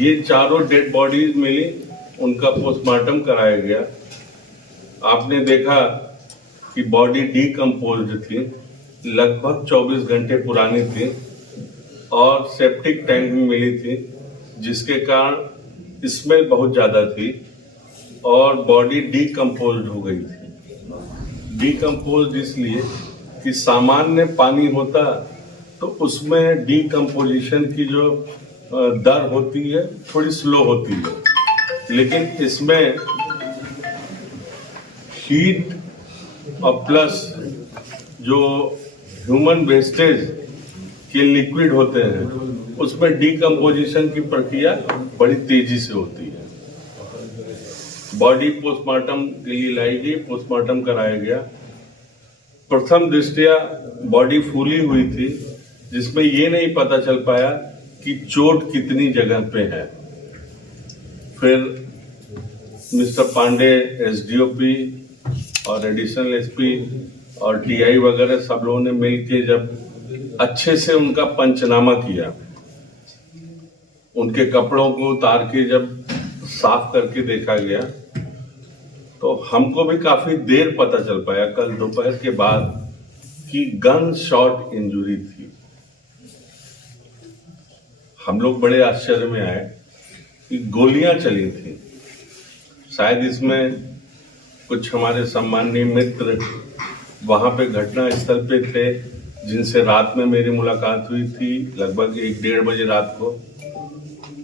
ये चारों dead bodies मिली, उनका पोस्टमार्टम कराया गया। आपने देखा कि बॉडी डीकम्पोज्ड थी, लगभग 24 घंटे पुरानी थी और सेप्टिक टैंक में मिली थी, जिसके कारण स्मेल बहुत ज्यादा थी और बॉडी डीकम्पोज्ड हो गई थी। डीकम्पोज्ड इसलिए कि सामान्य पानी होता तो उसमें डीकम्पोजिशन की जो दर होती है थोड़ी स्लो होती है, लेकिन इसमें हीट और प्लस जो ह्यूमन वेस्टेज के लिक्विड होते हैं उसमें डीकम्पोजिशन की प्रक्रिया बड़ी तेजी से होती है। बॉडी पोस्टमार्टम के लिए लाई गई, पोस्टमार्टम कराया गया। प्रथम दृष्टया बॉडी फूली हुई थी, जिसमें ये नहीं पता चल पाया कि चोट कितनी जगह पे है। फिर मिस्टर पांडे, एसडीओपी और एडिशनल एसपी और टीआई वगैरह सब लोगों ने मिलकर जब अच्छे से उनका पंचनामा किया, उनके कपड़ों को उतार के जब साफ करके देखा गया, तो हमको भी काफी देर पता चल पाया कल दोपहर के बाद कि गन शॉट इंजरी थी। हम लोग बड़े आश्चर्य में आए कि गोलियां चली थी। शायद इसमें कुछ हमारे सम्माननीय मित्र वहां पे घटना स्थल पे थे, जिनसे रात में मेरी मुलाकात हुई थी, लगभग 1-1:30 बजे रात को।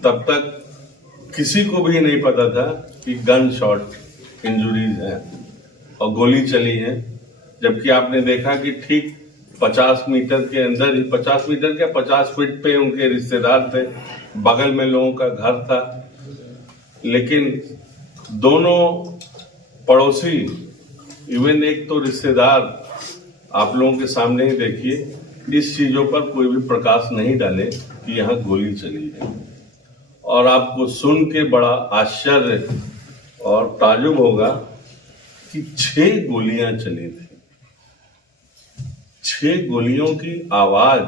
तब तक किसी को भी नहीं पता था कि गन शॉट इंजरीज है और गोली चली है, जबकि आपने देखा कि ठीक 50 मीटर के अंदर ही, 50 मीटर क्या 50 फीट पे उनके रिश्तेदार थे, बगल में लोगों का घर था। लेकिन दोनों पड़ोसी, इवन एक तो रिश्तेदार, आप लोगों के सामने ही देखिए, इस चीजों पर कोई भी प्रकाश नहीं डाले कि यहाँ गोली चली है। और आपको सुन के बड़ा आश्चर्य और ताजुब होगा कि 6 गोलियां चली थी। 6 गोलियों की आवाज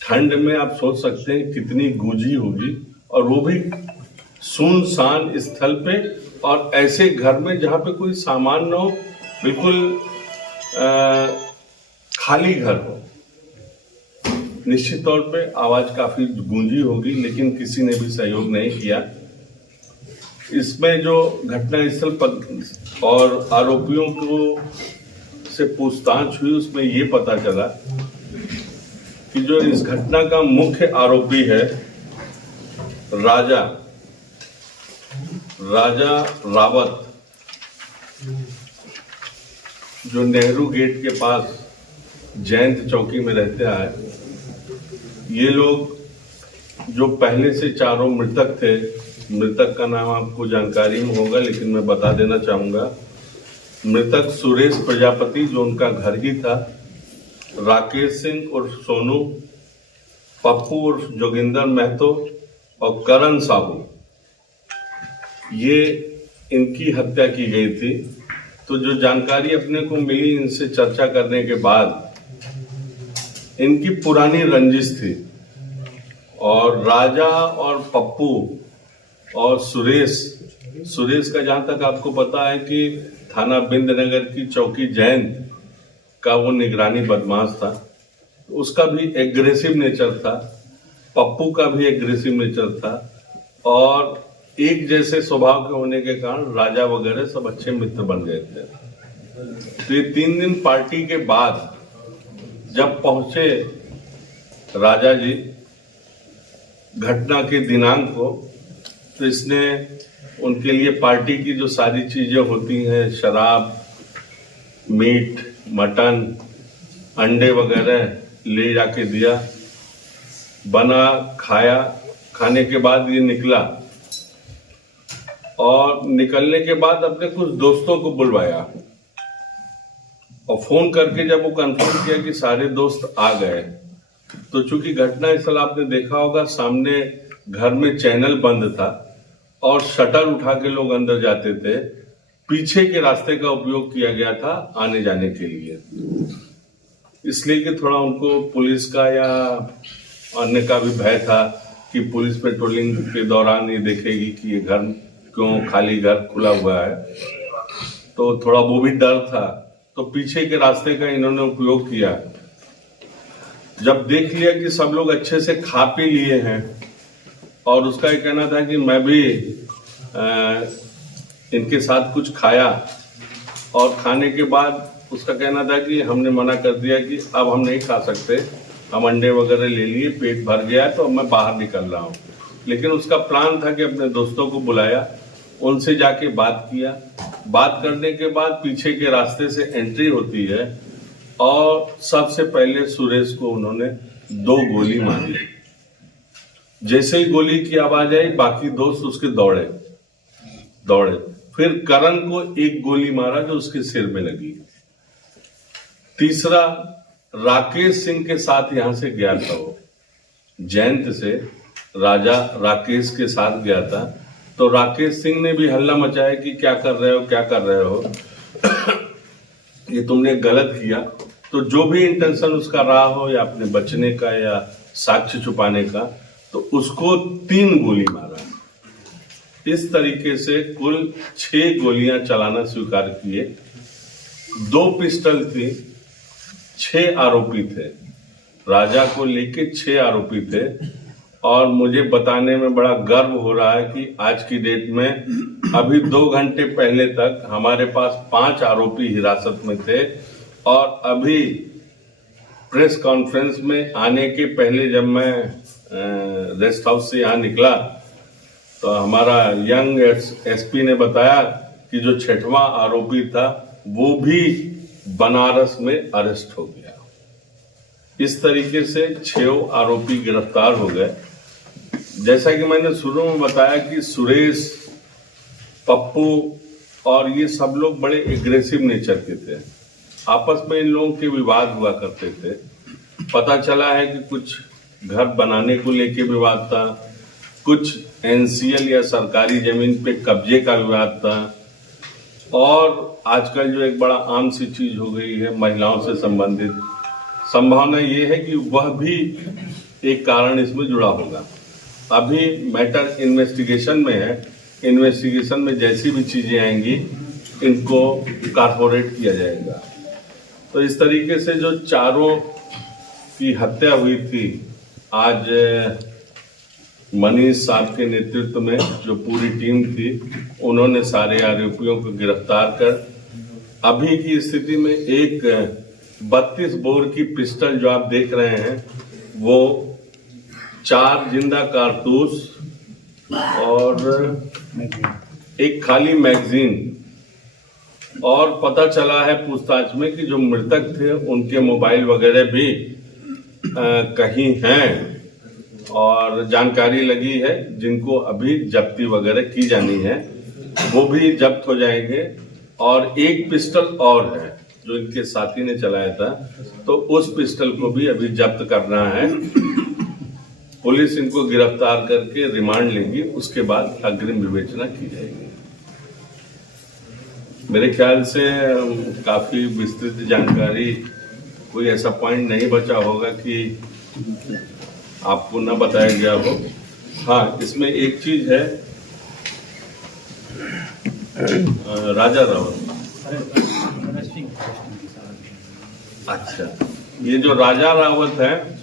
ठंड में आप सोच सकते हैं कितनी गूंजी होगी, और वो भी सुनसान स्थल पे और ऐसे घर में जहां पे कोई सामान न हो, बिल्कुल खाली घर हो। निश्चित तौर पे आवाज काफी गूंजी होगी, लेकिन किसी ने भी सहयोग नहीं किया। इसमें जो घटनास्थल पर और आरोपियों को से पूछताछ हुई, उसमें ये पता चला कि जो इस घटना का मुख्य आरोपी है राजा रावत, जो नेहरू गेट के पास जयंत चौकी में रहते आए। ये लोग जो पहले से चारों मृतक थे, मृतक का नाम आपको जानकारी में होगा, लेकिन मैं बता देना चाहूंगा। मृतक सुरेश प्रजापति, जो उनका घर ही था, राकेश सिंह उर्फ सोनू, पप्पू उर्फ जोगिंदर महतो और करण साहू, ये इनकी हत्या की गई थी। तो जो जानकारी अपने को मिली, इनसे चर्चा करने के बाद, इनकी पुरानी रंजिश थी और राजा और पप्पू और सुरेश का जहां तक आपको पता है कि थाना बिंदनगर की चौकी जयंत का वो निगरानी बदमाश था, उसका भी एग्रेसिव नेचर था, पप्पू का भी एग्रेसिव नेचर था, और एक जैसे स्वभाव के होने के कारण राजा वगैरह सब अच्छे मित्र बन गए थे। तो ये 3 दिन पार्टी के बाद जब पहुंचे राजा जी घटना के दिनांक को, तो इसने उनके लिए पार्टी की जो सारी चीजें होती हैं, शराब, मीट, मटन, अंडे वगैरह ले जाके दिया, बना, खाया। खाने के बाद ये निकला और निकलने के बाद अपने कुछ दोस्तों को बुलवाया और फोन करके जब वो कंफर्म किया कि सारे दोस्त आ गए, तो चूंकि घटनास्थल आपने देखा होगा, सामने घर में चैनल बंद था और शटर उठा के लोग अंदर जाते थे। पीछे के रास्ते का उपयोग किया गया था आने जाने के लिए, इसलिए कि थोड़ा उनको पुलिस का या अन्य का भी भय था कि पुलिस पेट्रोलिंग के दौरान ये देखेगी कि ये घर क्यों खाली, घर खुला हुआ है, तो थोड़ा वो भी डर था। तो पीछे के रास्ते का इन्होंने उपयोग किया। जब देख लिया कि सब लोग अच्छे से खा पी लिए हैं, और उसका ये कहना था कि मैं भी इनके साथ कुछ खाया, और खाने के बाद उसका कहना था कि हमने मना कर दिया कि अब हम नहीं खा सकते, हम अंडे वगैरह ले लिए, पेट भर गया है, तो अब मैं बाहर निकल रहा हूँ। लेकिन उसका प्लान था कि अपने दोस्तों को बुलाया, उनसे जाके बात किया। बात करने के बाद पीछे के रास्ते से एंट्री होती है, और सबसे पहले सुरेश को उन्होंने 2 गोली मारी। जैसे ही गोली की आवाज आई, बाकी दोस्त उसके दौड़े। फिर करण को 1 गोली मारा जो उसके सिर में लगी। तीसरा राकेश सिंह के साथ यहां से गया था, वो जयंत से राजा राकेश के साथ गया था। तो राकेश सिंह ने भी हल्ला मचाया कि क्या कर रहे हो ये तुमने गलत किया। तो जो भी इंटेंशन उसका रहा हो, या अपने बचने का या साक्ष्य छुपाने का, तो उसको 3 गोली मारा। इस तरीके से कुल 6 गोलियां चलाना स्वीकार किए। 2 पिस्टल थी, 6 आरोपी थे। राजा को लेके 6 आरोपी थे। और मुझे बताने में बड़ा गर्व हो रहा है कि आज की डेट में अभी 2 घंटे पहले तक हमारे पास 5 आरोपी हिरासत में थे। और अभी प्रेस कॉन्फ्रेंस में आने के पहले जब मैं रेस्ट हाउस से यहाँ निकला, तो हमारा यंग एसपी ने बताया कि जो 6वां आरोपी था वो भी बनारस में अरेस्ट हो गया। इस तरीके से 6 आरोपी गिरफ्तार हो गए। जैसा कि मैंने शुरू में बताया कि सुरेश, पप्पू और ये सब लोग बड़े एग्रेसिव नेचर के थे। आपस में इन लोगों के विवाद हुआ करते थे। पता चला है कि कुछ घर बनाने को लेके विवाद था, कुछ एनसीएल या सरकारी जमीन पे कब्जे का विवाद था, और आजकल जो एक बड़ा आम सी चीज हो गई है महिलाओं से संबंधित, संभावना ये है कि वह भी एक कारण इसमें जुड़ा होगा। अभी मैटर इन्वेस्टिगेशन में है। इन्वेस्टिगेशन में जैसी भी चीजें आएंगी इनको कारपोरेट किया जाएगा। तो इस तरीके से जो 4 की हत्या हुई थी, आज मनीष साहब के नेतृत्व में जो पूरी टीम थी, उन्होंने सारे आरोपियों को गिरफ्तार कर अभी की स्थिति में एक 32 बोर की पिस्टल जो आप देख रहे हैं, वो 4 जिंदा कारतूस और एक खाली मैगजीन, और पता चला है पूछताछ में कि जो मृतक थे उनके मोबाइल वगैरह भी कहीं हैं, और जानकारी लगी है जिनको अभी जब्ती वगैरह की जानी है, वो भी जब्त हो जाएंगे। और एक पिस्टल और है जो इनके साथी ने चलाया था, तो उस पिस्टल को भी अभी जब्त करना है। पुलिस इनको गिरफ्तार करके रिमांड लेगी, उसके बाद अग्रिम विवेचना की जाएगी। मेरे ख्याल से काफी विस्तृत जानकारी, कोई ऐसा पॉइंट नहीं बचा होगा कि आपको न बताया गया हो। हाँ, इसमें एक चीज है, राजा रावत। अच्छा, ये जो राजा रावत है,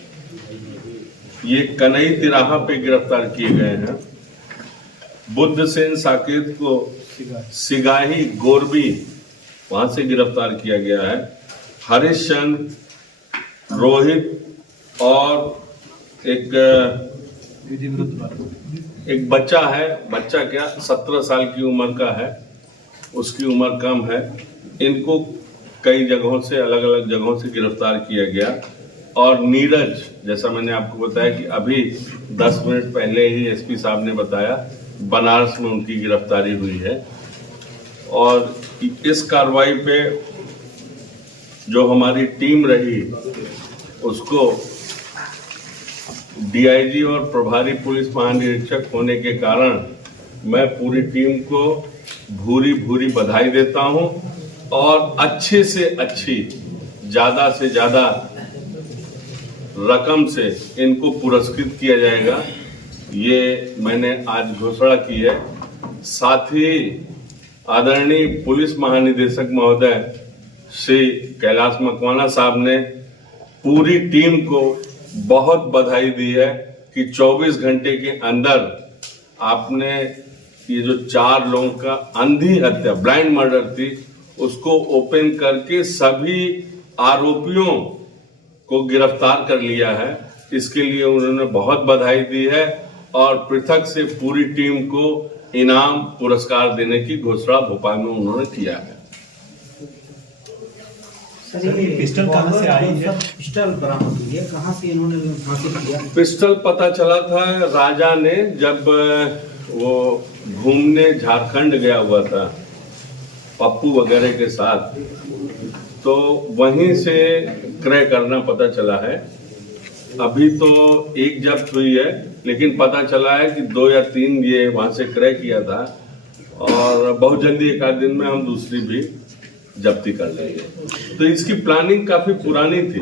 ये कनई तिराहा पे गिरफ्तार किए गए हैं। बुद्ध सेन साकेत को सिगाही गोरबी वहां से गिरफ्तार किया गया है। हरिश्चंद्र, रोहित और एक बच्चा है, बच्चा क्या 17 साल की उम्र का है, उसकी उम्र कम है। इनको कई जगहों से, अलग अलग जगहों से गिरफ्तार किया गया। और नीरज, जैसा मैंने आपको बताया कि अभी 10 मिनट पहले ही एसपी साहब ने बताया, बनारस में उनकी गिरफ्तारी हुई है। और इस कार्रवाई पे जो हमारी टीम रही, उसको डीआईजी और प्रभारी पुलिस महानिरीक्षक होने के कारण मैं पूरी टीम को भूरी भूरी बधाई देता हूं, और अच्छे से अच्छी, ज्यादा से ज्यादा रकम से इनको पुरस्कृत किया जाएगा, ये मैंने आज घोषणा की है। साथ ही आदरणीय पुलिस महानिदेशक महोदय श्री कैलाश मकवाना साहब ने पूरी टीम को बहुत बधाई दी है कि 24 घंटे के अंदर आपने ये जो 4 लोगों का अंधी हत्या, ब्लाइंड मर्डर थी, उसको ओपन करके सभी आरोपियों को गिरफ्तार कर लिया है। इसके लिए उन्होंने बहुत बधाई दी है और पृथक से पूरी टीम को इनाम पुरस्कार देने की घोषणा भोपाल में उन्होंने किया है। सर ये पिस्टल कहां से आई है? पिस्टल बरामद हुई है, कहां से इन्होंने हासिल किया? पिस्टल पता चला था राजा ने जब वो घूमने झारखंड गया हुआ था पप्पू वगैरह के साथ, तो वहीं से क्रय करना पता चला है। अभी तो एक जब्त हुई है, लेकिन पता चला है कि 2 या 3 ये वहां से क्रय किया था और बहुत जल्दी एक आध दिन में हम दूसरी भी जब्ती कर लेंगे। तो इसकी प्लानिंग काफी पुरानी थी,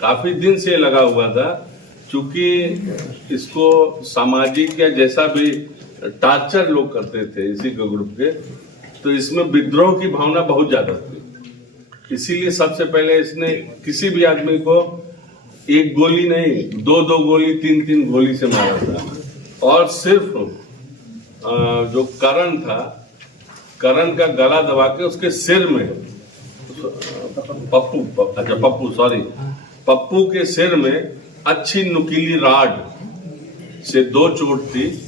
काफी दिन से लगा हुआ था। चूंकि इसको सामाजिक या जैसा भी टार्चर लोग करते थे इसी के ग्रुप के, तो इसमें विद्रोह की भावना बहुत ज्यादा थी। इसीलिए सबसे पहले इसने किसी भी आदमी को एक गोली नहीं, 2-2 गोली, 3-3 गोली से मारा था। और सिर्फ जो करण था, करण का गला दबा के उसके सिर में, पप्पू के सिर में अच्छी नुकीली राड से 2 चोट थी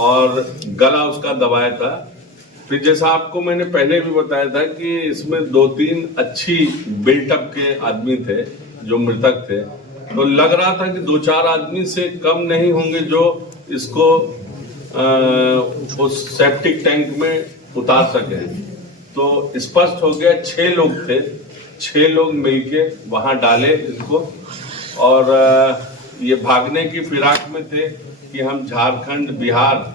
और गला उसका दबाया था। फिर जैसा आपको मैंने पहले भी बताया था कि इसमें 2-3 अच्छी बिल्टअप के आदमी थे जो मृतक थे, तो लग रहा था कि 2-4 आदमी से कम नहीं होंगे जो इसको उस सेप्टिक टैंक में उतार सके। तो स्पष्ट हो गया 6 लोग थे, 6 लोग मिलके वहां डाले इसको और ये भागने की फिराक में थे कि हम झारखंड, बिहार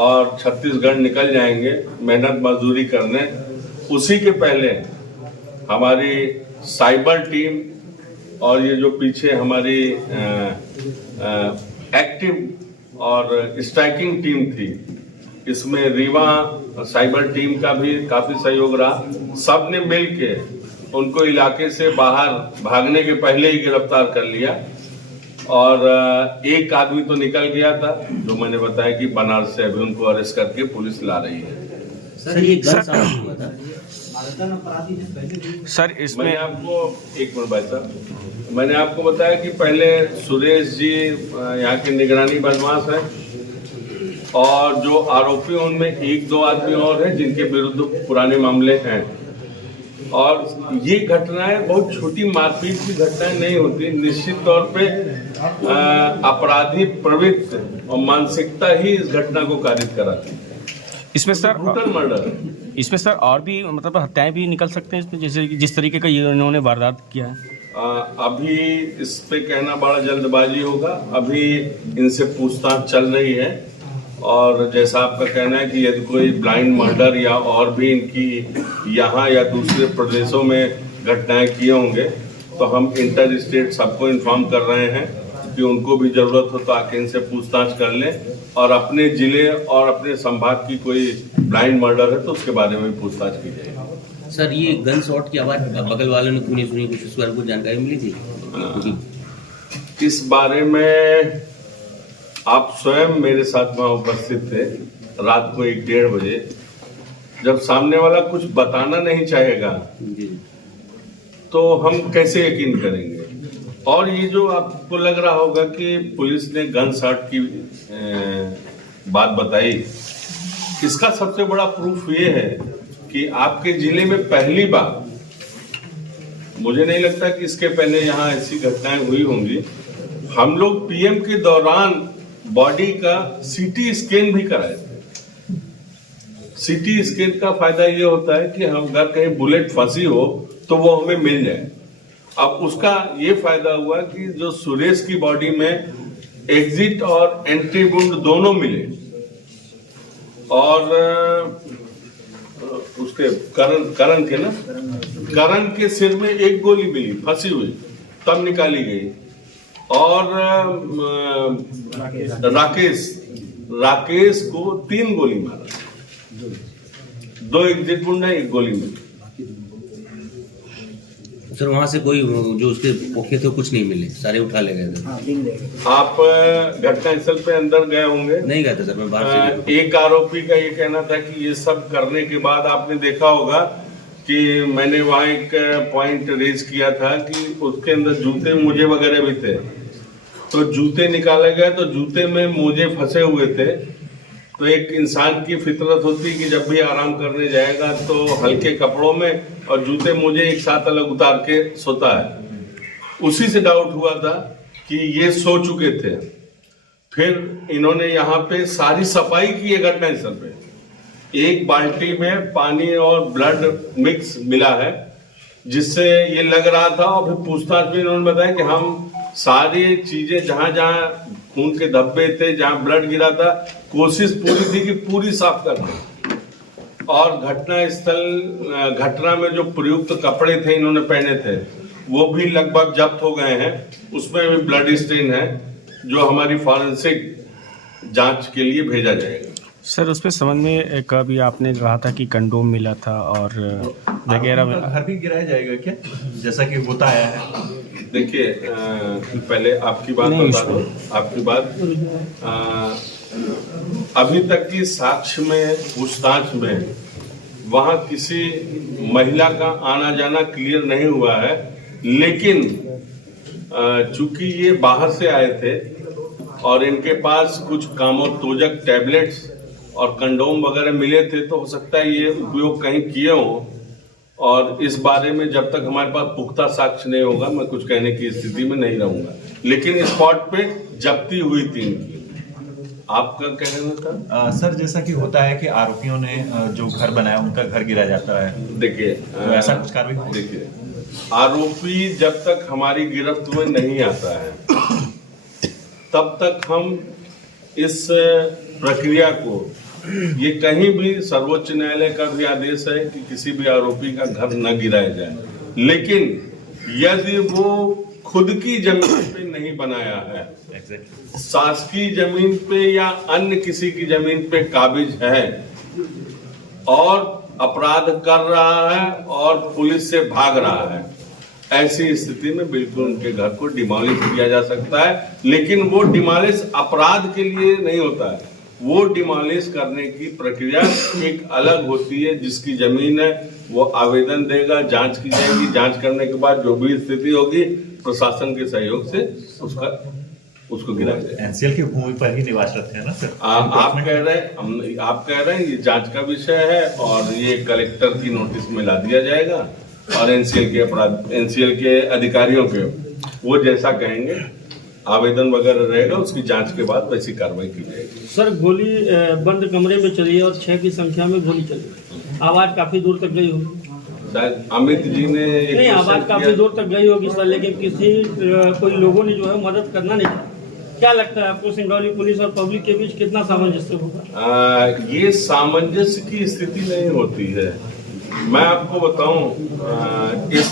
और छत्तीसगढ़ निकल जाएंगे मेहनत मजदूरी करने। उसी के पहले हमारी साइबर टीम और ये जो पीछे हमारी एक्टिव और स्ट्राइकिंग टीम थी, इसमें रीवा साइबर टीम का भी काफी सहयोग रहा। सब ने मिलके उनको इलाके से बाहर भागने के पहले ही गिरफ्तार कर लिया और एक आदमी तो निकल गया था जो मैंने बताया कि बनारस से अभी उनको अरेस्ट करके पुलिस ला रही है। सर ये सर इसमें मैंने आपको एक मिनट भाई साहब, मैंने आपको बताया कि पहले सुरेश जी यहाँ के निगरानी बदमाश है और जो आरोपी उनमें 1-2 आदमी और हैं जिनके विरुद्ध पुराने मामले हैं। और ये घटनाएं बहुत छोटी मारपीट की घटनाएं नहीं होती, निश्चित तौर पे अपराधी प्रवृत्ति और मानसिकता ही इस घटना को कारित कराती है। इसमें सर ब्रूटल मर्डर, इसमें सर और भी मतलब हत्याएं भी निकल सकते हैं इसमें, जैसे जिस तरीके का ये इन्होंने वारदात किया है। अभी इस पे कहना बड़ा जल्दबाजी होगा, अभी इनसे पूछताछ चल रही है और जैसा आपका कहना है कि यदि कोई ब्लाइंड मर्डर या और भी इनकी यहाँ या दूसरे प्रदेशों में घटनाएं किए होंगे तो हम इंटर स्टेट सबको इन्फॉर्म कर रहे हैं कि उनको भी जरूरत हो तो आके इनसे पूछताछ कर लें और अपने जिले और अपने संभाग की कोई ब्लाइंड मर्डर है तो उसके बारे में भी पूछताछ की जाएगी। सर ये गन शॉट की आवाज बगल वालों ने क्यों नहीं सुनी, कुछ इस बारे में जानकारी मिली थी? इस बारे में आप स्वयं मेरे साथ वहां उपस्थित थे रात को 1-1:30 बजे। जब सामने वाला कुछ बताना नहीं चाहेगा तो हम कैसे यकीन करेंगे। और ये जो आपको लग रहा होगा कि पुलिस ने गन शॉट की बात बताई, इसका सबसे बड़ा प्रूफ ये है कि आपके जिले में पहली बार, मुझे नहीं लगता कि इसके पहले यहाँ ऐसी घटनाएं हुई होंगी, हम लोग पीएम के दौरान बॉडी का सीटी स्कैन भी कराए थे। सीटी स्कैन का फायदा ये होता है कि हम अगर कहीं बुलेट फंसी हो तो वो हमें मिल जाए। अब उसका ये फायदा हुआ कि जो सुरेश की बॉडी में एग्जिट और एंट्री वुंड दोनों मिले और उसके करण के सिर में 1 गोली मिली फंसी हुई, तब निकाली गई। और राकेश को 3 गोली मारा, 2 एग्जिट वुंड है, 1 गोली में। सर वहाँ से कोई जो उसके पोखे थे कुछ नहीं मिले, सारे उठा ले गए थे। आप घटनास्थल पे अंदर गए होंगे? नहीं गए थे सर, मैं बाहर से। एक आरोपी का ये कहना था कि ये सब करने के बाद आपने देखा होगा कि मैंने वहाँ एक पॉइंट रेज किया था कि उसके अंदर जूते मोजे वगैरह भी थे, तो जूते निकाले गए तो जूते में मोजे फंसे हुए थे। तो एक इंसान की फितरत होती है कि जब भी आराम करने जाएगा तो हल्के कपड़ों में और जूते मोजे एक साथ अलग उतार के सोता है। उसी से डाउट हुआ था कि ये सो चुके थे। फिर इन्होंने यहाँ पे सारी सफाई की है घटनास्थल पे। एक बाल्टी में पानी और ब्लड मिक्स मिला है, जिससे ये लग रहा था। और फिर पूछताछ में इन्होंने बताया कि हम सारी चीजें जहां जहां खून के धब्बे थे, जहां ब्लड गिरा था, कोशिश पूरी थी कि पूरी साफ कर दें। और घटना में जो प्रयुक्त कपड़े थे इन्होंने पहने थे वो भी लगभग जब्त हो गए हैं। उसमें भी ब्लड स्टेन है, जो हमारी फॉरेंसिक जांच के लिए भेजा जाएगा। सर उस पे संबंध में एक अभी आपने कहा था कि कंडोम मिला था और वगैरह में घर भी गिराया जाएगा क्या, जैसा कि होता आया है? देखिए, पहले आपकी बात बता दो। आपकी बात अभी तक की साक्ष्य में, पूछताछ में वहां किसी महिला का आना जाना क्लियर नहीं हुआ है। लेकिन चूंकि ये बाहर से आए थे और इनके पास कुछ कामोत्तेजक टैबलेट्स और कंडोम वगैरह मिले थे, तो हो सकता है ये उपयोग कहीं किए हों। और इस बारे में जब तक हमारे पास पुख्ता साक्ष्य नहीं होगा, मैं कुछ कहने की स्थिति में नहीं रहूंगा। लेकिन स्पॉट पे जब्ती हुई थी इनकी। आपका कहना था? सर जैसा कि होता है कि आरोपियों ने जो घर बनाया उनका घर गिरा जाता है। देखिए, तो ऐसा कुछ कार्रवाई? देखिए, आरोपी जब तक हमारी गिरफ्त में नहीं आता है तब तक हम इस प्रक्रिया को, ये कहीं भी सर्वोच्च न्यायालय का भी आदेश है कि किसी भी आरोपी का घर न गिराया जाए। लेकिन यदि वो खुद की जमीन पे नहीं बनाया है, शासकीय जमीन पे या अन्य किसी की जमीन पे काबिज है और अपराध कर रहा है और पुलिस से भाग रहा है, ऐसी स्थिति में बिल्कुल उनके घर को डिमोलिश किया जा सकता है। लेकिन वो डिमोलिश अपराध के लिए नहीं होता है। वो डिमोलिश करने की प्रक्रिया एक अलग होती है। जिसकी जमीन है वो आवेदन देगा, जांच की जाएगी, जांच करने के बाद जो भी स्थिति होगी प्रशासन के सहयोग से उसको गिराया जाएगा। एनसीएल की भूमि पर ही निवासरत है ना सर? आप कह रहे हैं ये जांच का विषय है और ये कलेक्टर की नोटिस में ला दिया जाएगा और एनसीएल के अधिकारियों के वो जैसा कहेंगे, आवेदन वगैरह रहेगा, उसकी जांच के बाद वैसी कार्रवाई की जाएगी। सर गोली बंद कमरे में चली है और 6 की संख्या में गोली चली, आवाज काफी दूर तक गई होगी। शायद अमित जी ने नहीं, आवाज काफी दूर तक गई होगी सर, लेकिन किसी कोई लोगों ने जो है मदद करना नहीं चाहा। क्या लगता है आपको सिंगरौली पुलिस और पब्लिक के बीच कितना सामंजस्य होगा? ये सामंजस्य की स्थिति नहीं होती है। मैं आपको बताऊं, इस